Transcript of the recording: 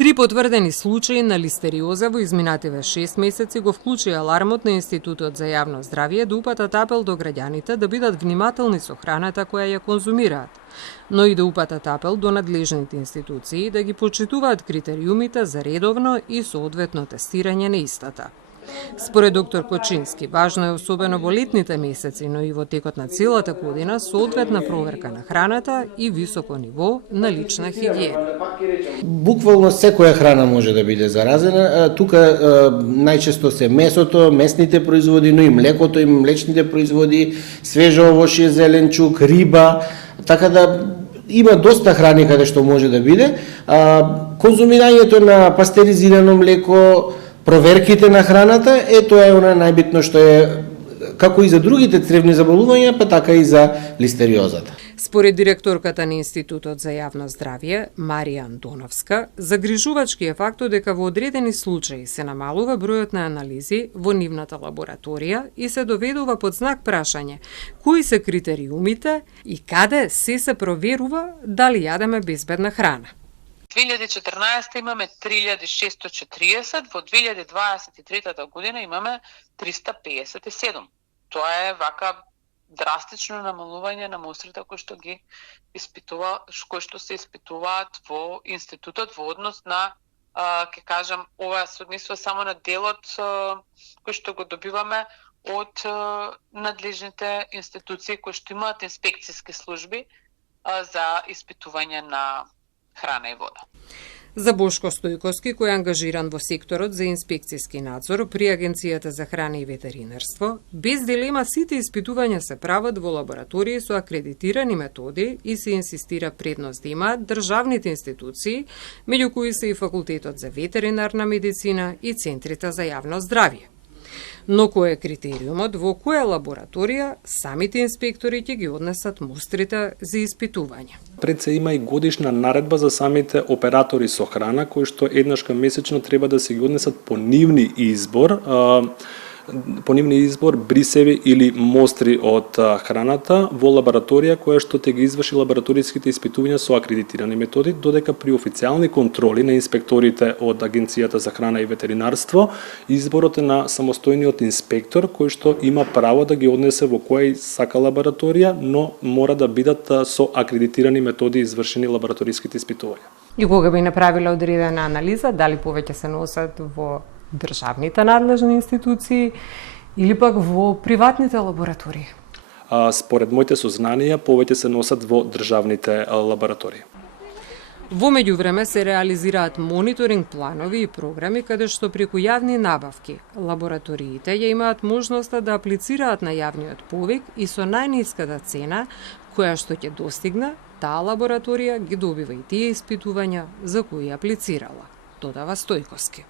3 потврдени случаи на листериоза во изминативе 6 месеци го вклучи алармот на Институтот за јавно здравје да упатат апел до граѓаните да бидат внимателни со храната која ја конзумираат, но и да упатат апел до надлежните институции да ги почитуваат критериумите за редовно и соодветно тестирање на истата. Според доктор Кочински, важно е особено во летните месеци, но и во текот на целата година соодветна проверка на храната и високо ниво на лична хигиена. Буквално секоја храна може да биде заразена. Тука најчесто се месото, месните производи, но и млекото и млечните производи, свежо овошје, зеленчук, риба, така да има доста храни каде што може да биде. Конзумирањето на пастеризирано млеко, проверките на храната, тоа е она најбитно што е како и за другите цревни заболувања, па така и за листериозата. Според директорката на Институтот за јавно здравје, Марија Антоновска, загрижувачки е фактот дека во одредени случаи се намалува бројот на анализи во нивната лабораторија и се доведува под знак прашање кои се критериумите и каде се проверува дали јадеме безбедна храна. 2014 имаме 3640, во 2023 година имаме 357. Тоа е вака драстично намалување на мострите кои што се испитуваат во институтот во однос на ќе кажам, ова се однесува само на делот кој што го добиваме од надлежните институции кои што имаат инспекциски служби за испитување на храна и вода. За Бошко Стојковски, кој е ангажиран во секторот за инспекцијски надзор при Агенцијата за храна и ветеринарство, без дилема сите испитувања се прават во лаборатории со акредитирани методи и се инсистира предност да имаат државните институции, меѓу кои се и Факултетот за ветеринарна медицина и Центрите за јавно здравје. Но кој е критериумот во која лабораторија самите инспектори ќе ги однесат мострите за испитување? Пред се има и годишна наредба за самите оператори со храна, кои што еднашка месечно треба да се ги однесат по нивни избор брисеви или мостри од храната во лабораторија која што те ги изврши лабораториските испитувања со акредитирани методи, додека при официјални контроли на инспекторите од Агенцијата за храна и ветеринарство, изборот е на самостојниот инспектор кој што има право да ги однесе во која сака лабораторија, но мора да бидат со акредитирани методи извршени лабораториските испитувања. И кога би направила одредена анализа, дали повеќе се носат во државните надлежни институции или пак во приватните лаборатории? Според моите сознанија, повеќе се носат во државните лаборатории. Во меѓувреме се реализираат мониторинг планови и програми каде што преку јавни набавки лабораториите ја имаат можноста да аплицираат на јавниот повик и со најниската цена која што ќе достигне, таа лабораторија ги добива и тие испитувања за кои аплицирала, додава Стојковски.